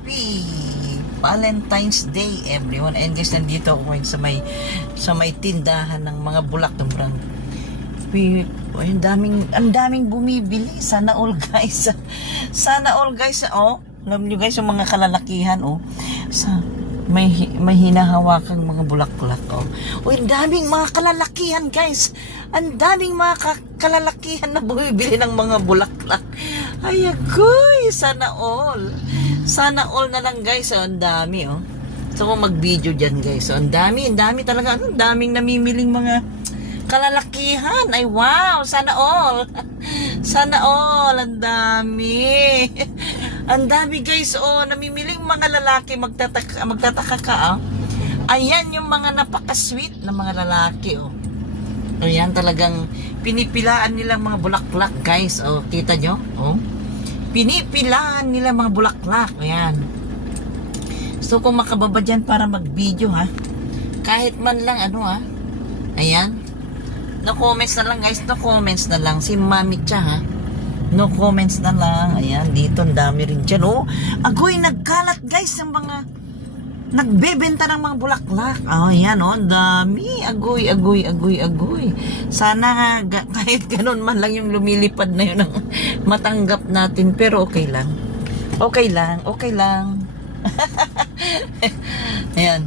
Happy Valentine's Day everyone. And guys, nandito ako ngayon sa may tindahan ng mga bulak. Ang daming bumibili. Sana all guys. Sana all guys. Oh, alam nyo guys, yung mga kalalakihan, oh. May hinahawakang mga bulaklak, oh. Oh, ang daming mga kalalakihan guys. Ang daming mga kalalakihan na bumibili ng mga bulaklak. Ay, agoy, sana all. Sana all na lang guys, oh, ang dami, oh. So, kung mag-video dyan guys, oh, ang dami talaga, ang daming namimiling mga kalalakihan. Ay, wow, sana all. Sana all, ang dami. Ang dami guys, oh, namimiling mga lalaki, magtataka ka, oh. Ayan yung mga napaka-sweet na mga lalaki, oh. Ayan, talagang pinipilaan nila mga bulaklak guys, oh, kita nyo, oh. Pinipilaan nila mga bulaklak. Ayan. So kung makababa dyan para mag-video ha. Kahit man lang ano ha. Ayan. No comments na lang guys. No comments na lang. Si Mami Cha ha. No comments na lang. Ayan. Dito ang dami rin dyan. Oh. Agoy, nagkalat guys ang mga nagbebenta ng mga bulaklak. Oh, ayan oh. Ang dami. Agoy. Sana nga kahit ganun man lang yung lumilipad na yun ang matanggap natin. Pero okay lang. Okay lang. Ayan.